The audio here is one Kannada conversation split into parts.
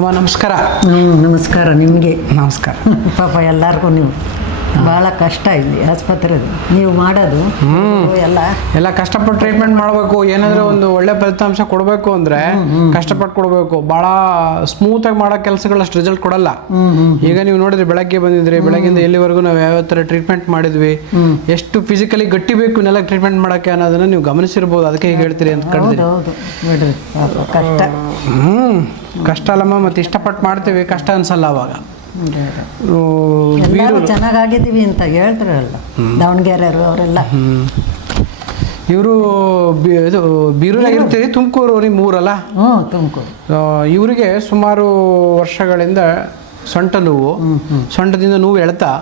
ಅಮ್ಮ ನಮಸ್ಕಾರ. ನಮಸ್ಕಾರ ನಿಮಗೆ. ನಮಸ್ಕಾರ. ಪಾಪ ಎಲ್ಲರಿಗೂ ನೀವು ಭಾಳ ಕಷ್ಟ ಇಲ್ಲಿ ಆಸ್ಪತ್ರೆದು ನೀವು ಮಾಡೋದು ಎಲ್ಲ ಕಷ್ಟಪಟ್ಟು ಟ್ರೀಟ್ಮೆಂಟ್ ಮಾಡಬೇಕು. ಏನಾದರೂ ಒಂದು ಒಳ್ಳೆ ಫಲಿತಾಂಶ ಕೊಡಬೇಕು ಅಂದರೆ ಕಷ್ಟಪಟ್ಟು ಕೊಡಬೇಕು. ಭಾಳ ಸ್ಮೂತಾಗಿ ಮಾಡೋ ಕೆಲಸಗಳು ಅಷ್ಟು ರಿಸಲ್ಟ್ ಕೊಡಲ್ಲ. ಈಗ ನೀವು ನೋಡಿದ್ರೆ ಬೆಳಗ್ಗೆ ಬಂದಿದ್ರಿ, ಬೆಳಗ್ಗೆಯಿಂದ ಎಲ್ಲಿವರೆಗೂ ನಾವು ಯಾವ ಥರ ಟ್ರೀಟ್ಮೆಂಟ್ ಮಾಡಿದ್ವಿ, ಎಷ್ಟು ಫಿಸಿಕಲಿ ಗಟ್ಟಿ ಬೇಕು ಇನ್ನೆಲ್ಲ ಟ್ರೀಟ್ಮೆಂಟ್ ಮಾಡೋಕ್ಕೆ ಅನ್ನೋದನ್ನು ನೀವು ಗಮನಿಸಿರ್ಬೋದು. ಅದಕ್ಕೆ ಹೀಗೆ ಹೇಳ್ತೀರಿ ಅಂತ ಕಂಡಿದ್ದೀರಿ. ಬಿಡ್ರಿ ಕಷ್ಟ. ಕಷ್ಟ ಅಲ್ಲಮ್ಮ, ಮತ್ತು ಇಷ್ಟಪಟ್ಟು ಮಾಡ್ತೀವಿ, ಕಷ್ಟ ಅನ್ಸಲ್ಲ ಅವಾಗ. ಚೆನ್ನಾಗಿದ್ದೀವಿ ಅಂತ ಹೇಳ್ತಾರಲ್ಲ ದಾವಣಗೆರೆಯವರು ಅವರೆಲ್ಲ. ಇವರು ಇದು ಬೀರೂರಾಗಿರ್ತೀರಿ, ತುಮಕೂರು ನಿಮ್ಮ ಊರಲ್ಲ? ತುಮಕೂರು. ಇವರಿಗೆ ಸುಮಾರು ವರ್ಷಗಳಿಂದ ಸೊಂಟ ನೋವು, ಸೊಂಟದಿಂದ ನೋವು ಎಳ್ತಾ,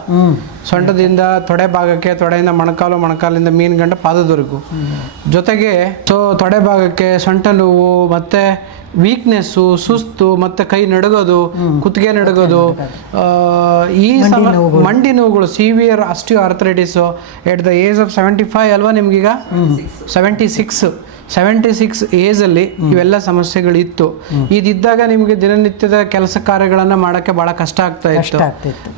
ಸೊಂಟದಿಂದ ತೊಡೆ ಭಾಗಕ್ಕೆ, ತೊಡೆಯಿಂದ ಮೊಣಕಾಲಿಂದ ಮೀನ್ಗಂಡ ಪಾದದವರೆಗೂ, ಜೊತೆಗೆ ತೊಡೆ ಭಾಗಕ್ಕೆ ಸೊಂಟ ನೋವು, ಮತ್ತೆ ವೀಕ್ನೆಸ್ಸು, ಸುಸ್ತು, ಮತ್ತೆ ಕೈ ನಡುಗೋದು, ಕುತ್ತಿಗೆ ನಡುಗೋದು, ಈ ಮಂಡಿ ನೋವುಗಳು, severe osteo arthritis at the age of 75 ಅಲ್ವಾ ನಿಮ್ಗೀಗ? 76 ಏಜಲ್ಲಿ ಇವೆಲ್ಲ ಸಮಸ್ಯೆಗಳಿತ್ತು. ಇದಿದ್ದಾಗ ನಿಮಗೆ ದಿನನಿತ್ಯದ ಕೆಲಸ ಕಾರ್ಯಗಳನ್ನು ಮಾಡೋಕ್ಕೆ ಭಾಳ ಕಷ್ಟ ಆಗ್ತಾ ಇತ್ತು.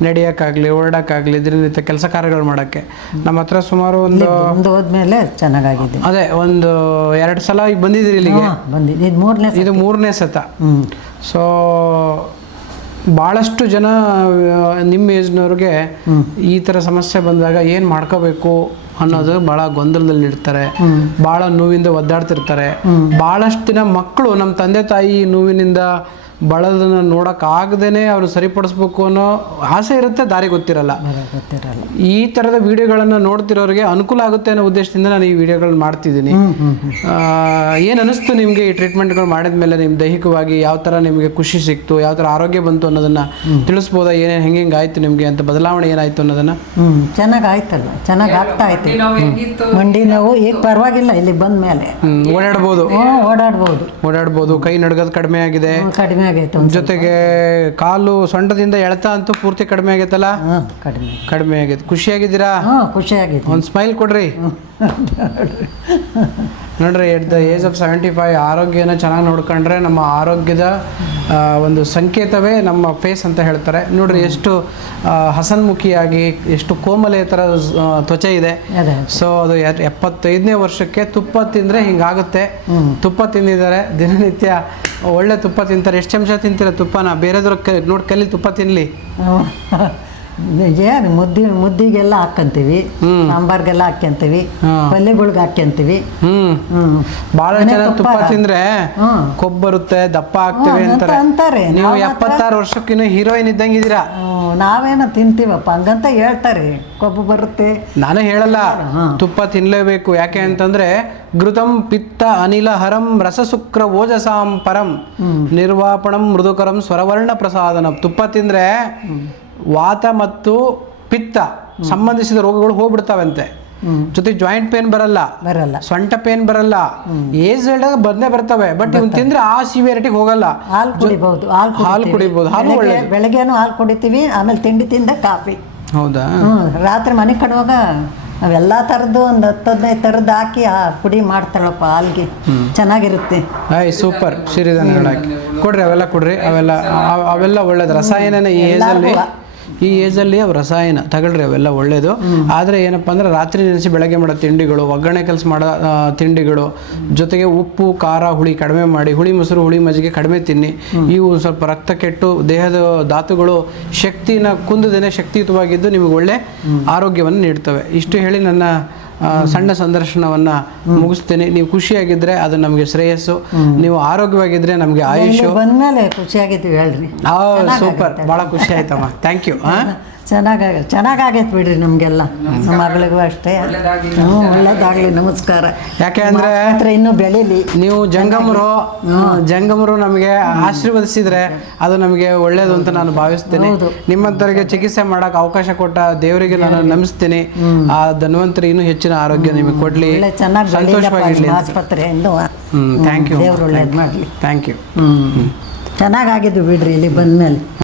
ನಡೆಯೋಕ್ಕಾಗಲಿ, ಓಡೋಕ್ಕಾಗಲಿ, ದಿನನಿತ್ಯ ಕೆಲಸ ಕಾರ್ಯಗಳು ಮಾಡೋಕ್ಕೆ. ನಮ್ಮ ಹತ್ರ ಸುಮಾರು ಹೋದ್ಮೇಲೆ ಚೆನ್ನಾಗಿದೆ. ಅದೇ ಒಂದು 2 ಸಲ ಈಗ ಬಂದಿದ್ದೀರಿ ಇಲ್ಲಿಗೆ. ಇದು 3ನೇ ಸತ. ಸೊ ಭಾಳಷ್ಟು ಜನ ನಿಮ್ಮ ಏಜ್ನವ್ರಿಗೆ ಈ ಥರ ಸಮಸ್ಯೆ ಬಂದಾಗ ಏನು ಮಾಡ್ಕೋಬೇಕು ಅನ್ನೋದು ಭಾಳ ಗೊಂದಲದಲ್ಲಿರ್ತಾರೆ, ಭಾಳ ನೋವಿಂದ ಒದ್ದಾಡ್ತಿರ್ತಾರೆ. ಭಾಳಷ್ಟು ದಿನ ಮಕ್ಕಳು ನಮ್ಮ ತಂದೆ ತಾಯಿ ನೋವಿನಿಂದ ಬಳಲನ್ನು ನೋಡೋಕ್ಕಾಗದೇ ಅವ್ರು ಸರಿಪಡಿಸ್ಬೇಕು ಅನ್ನೋ ಆಸೆ ಇರುತ್ತೆ, ದಾರಿ ಗೊತ್ತಿರಲ್ಲ. ಈ ಥರದ ವಿಡಿಯೋಗಳನ್ನು ನೋಡ್ತಿರೋರಿಗೆ ಅನುಕೂಲ ಆಗುತ್ತೆ ಅನ್ನೋ ಉದ್ದೇಶದಿಂದ ನಾನು ಈ ವಿಡಿಯೋಗಳನ್ನ ಮಾಡ್ತಿದ್ದೀನಿ. ಏನು ಅನ್ನಿಸ್ತು ನಿಮಗೆ ಈ ಟ್ರೀಟ್ಮೆಂಟ್ಗಳು ಮಾಡಿದ ಮೇಲೆ? ನಿಮ್ಮ ದೈಹಿಕವಾಗಿ ಯಾವ ಥರ ನಿಮಗೆ ಖುಷಿ ಸಿಕ್ತು, ಯಾವ ಥರ ಆರೋಗ್ಯ ಬಂತು ಅನ್ನೋದನ್ನು ತಿಳಿಸ್ಬೋದಾ? ಏನೇನು ಹೆಂಗೆ ಆಯಿತು ನಿಮಗೆ ಅಂತ, ಬದಲಾವಣೆ ಏನಾಯಿತು ಅನ್ನೋದನ್ನು? ಚೆನ್ನಾಗಿ ಆಯ್ತಲ್ಲ, ಚೆನ್ನಾಗಿ ಆಗ್ತಾ ಆಯ್ತು. ಮಂಡಿ ನೋವು ಈಗ ಪರವಾಗಿಲ್ಲ, ಇಲ್ಲಿ ಬಂದ ಮೇಲೆ ಓಡಾಡ್ಬೋದು. ಕೈ ನಡ್ಗೋದು ಕಡಿಮೆ ಆಗಿದೆ. ಜೊತೆಗೆ ಕಾಲು ಸೊಂಟದಿಂದ ಎಳ್ತಾ ಅಂತೂ ಪೂರ್ತಿ ಕಡಿಮೆ ಆಗೈತಲ್ಲ? ಕಡಿಮೆ ಆಗೈತೆ. ಖುಷಿಯಾಗಿದ್ದೀರಾ? ಖುಷಿಯಾಗಿದೆ. ಒಂದು ಸ್ಮೈಲ್ ಕೊಡ್ರಿ. ನೋಡ್ರಿ, ಎಟ್ ದ ಏಜ್ ಆಫ್ 75 ಆರೋಗ್ಯನ ಚೆನ್ನಾಗಿ ನೋಡ್ಕೊಂಡ್ರೆ ನಮ್ಮ ಆರೋಗ್ಯದ ಒಂದು ಸಂಕೇತವೇ ನಮ್ಮ ಫೇಸ್ ಅಂತ ಹೇಳ್ತಾರೆ. ನೋಡ್ರಿ, ಎಷ್ಟು ಹಸನ್ಮುಖಿಯಾಗಿ, ಎಷ್ಟು ಕೋಮಲೆ ಥರ ತ್ವಚೆ ಇದೆ. ಸೊ ಅದು 75ನೇ ವರ್ಷಕ್ಕೆ ತುಪ್ಪ ತಿಂದರೆ ಹಿಂಗಾಗುತ್ತೆ. ತುಪ್ಪ ತಿಂದಿದ್ದಾರೆ, ದಿನನಿತ್ಯ ಒಳ್ಳೆ ತುಪ್ಪ ತಿಂತಾರೆ. ಎಷ್ಟು ಚಮಚ ತಿಂತೀರ ತುಪ್ಪನ? ಬೇರೆದ್ರ ನೋಡಿ ಕಲ್ಲಿ ತುಪ್ಪ ತಿನ್ನಲಿ. ಏನು ಮುದ್ದಿಗೆಲ್ಲ ಹಾಕ್ಕಂತೀವಿ, ಸಾಂಬಾರ್ಗೆಲ್ಲ ಹಾಕ್ಯಂತೀವಿ, ಪಲ್ಯಗಳಿಗೆ ಹಾಕ್ಯಂತೀವಿ. ಬಹಳ ಜನ ತುಪ್ಪ ತಿಂದ್ರೆ ಕೊಬ್ಬು ಬರುತ್ತೆ, ದಪ್ಪ ಆಗ್ತೇವೆ ಅಂತಾರೆ. ನೀವು 76 ವರ್ಷಕ್ಕಿನ್ನು ಹೀರೋಯಿನ್ ಇದ್ದಂಗಿದ್ದೀರಾ. ನಾವೇನೋ ತಿಂತೀವಪ್ಪ ಹಂಗಂತ ಹೇಳ್ತಾರೆ, ಕೊಬ್ಬು ಬರುತ್ತೆ. ನಾನೇ ಹೇಳಲ್ಲ, ತುಪ್ಪ ತಿನ್ಲೇಬೇಕು. ಯಾಕೆ ಅಂತಂದ್ರೆ ಘೃತಂ ಪಿತ್ತ ಅನಿಲ ಹರಂ ರಸಶುಕ್ರ ಓಜಸಾಂ ಪರಂ ನಿರ್ವಾಪಣಂ ಮೃದುಕರಂ ಸ್ವರವರ್ಣ ಪ್ರಸಾದನಂ. ತುಪ್ಪ ತಿಂದ್ರೆ ವಾತ ಮತ್ತು ಪಿತ್ತ ಸಂಬಂಧಿಸಿದ ರೋಗಗಳು ಹೋಗ್ಬಿಡ್ತಾವಂತೆ. ಜೊತೆ ಜಾಯಿಂಟ್ ಪೇನ್ ಬರಲ್ಲ, ಸೊಂಟ ಪೇನ್ ಬರಲ್ಲ. ಏಜ್ ಬಂದೇ ಬರ್ತವೆ, ಬಟ್ ಇವ್ನು ತಿಂದ್ರೆ ಆ ಸಿವಿಯರಿಟಿ ಹೋಗಲ್ಲ. ಹಾಲು ಕುಡಿಬಹುದು. ಹಾಲು ಒಳ್ಳೆ. ಬೆಳಗ್ಗೆನೂ ಹಾಲು ಕುಡಿತೀವಿ, ಆಮೇಲೆ ತಿಂಡಿ ತಿಂದ ಕಾಫಿ. ಹೌದಾ? ರಾತ್ರಿ ಮನೆ ಕಡುವಾಗ ಅವೆಲ್ಲ ಥರದ್ದು ಒಂದು 10-15 ಥರದ್ದು ಹಾಕಿ ಪುಡಿ ಮಾಡ್ತಾಳಪ್ಪ ಹಾಲ್ಗೆ, ಚೆನ್ನಾಗಿರುತ್ತೆ. ಸೂಪರ್. ಸಿರಿಧಾನ್ಯಗಳಾಕಿ ಕೊಡ್ರಿ, ಅವೆಲ್ಲ ಕೊಡ್ರಿ. ಅವೆಲ್ಲ ಒಳ್ಳೇದು. ರಸಾಯನ ಈ ಏಜಲ್ಲಿ ಅವು ರಸಾಯನ ತಗೊಳ್ರಿ, ಅವೆಲ್ಲ ಒಳ್ಳೇದು. ಆದರೆ ಏನಪ್ಪ ಅಂದ್ರೆ ರಾತ್ರಿ ನೆನೆಸಿ ಬೆಳಗ್ಗೆ ಮಾಡೋ ತಿಂಡಿಗಳು, ಒಗ್ಗರಣೆ ಕೆಲಸ ಮಾಡೋ ತಿಂಡಿಗಳು, ಜೊತೆಗೆ ಉಪ್ಪು ಖಾರ ಹುಳಿ ಕಡಿಮೆ ಮಾಡಿ, ಹುಳಿ ಮೊಸರು ಹುಳಿ ಮಜ್ಜಿಗೆ ಕಡಿಮೆ ತಿನ್ನಿ. ಇವು ಸ್ವಲ್ಪ ರಕ್ತ ಕೆಟ್ಟು ದೇಹದ ಧಾತುಗಳು ಶಕ್ತಿನ ಕುಂದದೇನೆ ಶಕ್ತಿಯುತವಾಗಿದ್ದು ನಿಮಗೆ ಒಳ್ಳೆ ಆರೋಗ್ಯವನ್ನು ನೀಡ್ತವೆ. ಇಷ್ಟು ಹೇಳಿ ನನ್ನ ಸಣ್ಣ ಸಂದರ್ಶನವನ್ನು ಮುಗಿಸ್ತೇನೆ. ನೀವು ಖುಷಿಯಾಗಿದ್ದರೆ ಅದು ನಮಗೆ ಶ್ರೇಯಸ್ಸು, ನೀವು ಆರೋಗ್ಯವಾಗಿದ್ದರೆ ನಮಗೆ ಆಯುಷು. ಬಂದಮೇಲೆ ಖುಷಿಯಾಗಿದ್ದೀವಿ ಹೇಳ್ರಿ. ಸೂಪರ್, ಭಾಳ ಖುಷಿ ಆಯ್ತಮ್ಮ. Thank you. ಚೆನ್ನಾಗೈತೆ ಬಿಡ್ರಿ ನಮಗೆಲ್ಲ, ನಮ್ಮ ಮಗಳಿಗೂ ಅಷ್ಟೇ. ಒಳ್ಳೇದಾಗಲಿ. ನಮಸ್ಕಾರ. ಯಾಕೆ ಅಂದರೆ ಇನ್ನೂ ಬೆಳೀಲಿ. ನೀವು ಜಂಗಮರು ನಮಗೆ ಆಶೀರ್ವದಿಸಿದ್ರೆ ಅದು ನಮಗೆ ಒಳ್ಳೇದು ಅಂತ ನಾನು ಭಾವಿಸ್ತೇನೆ. ನಿಮ್ಮಂಥವ್ರಿಗೆ ಚಿಕಿತ್ಸೆ ಮಾಡೋಕೆ ಅವಕಾಶ ಕೊಟ್ಟ ದೇವರಿಗೆ ನಾನು ನಮಿಸ್ತೀನಿ. ಆ ಧನ್ವಂತರಿ ಇನ್ನೂ ಹೆಚ್ಚಿನ ಆರೋಗ್ಯ ನಿಮಗೆ ಕೊಡಲಿ, ಸಂತೋಷವಾಗಿರಲಿ. ಆಸ್ಪತ್ರೆ ಥ್ಯಾಂಕ್ ಯು. ದೇವರು ಒಳ್ಳೇದು ಮಾಡಲಿ. Thank you. ಚೆನ್ನಾಗಾಗಿದ್ದು ಬಿಡ್ರಿ ಇಲ್ಲಿ ಬಂದಮೇಲೆ.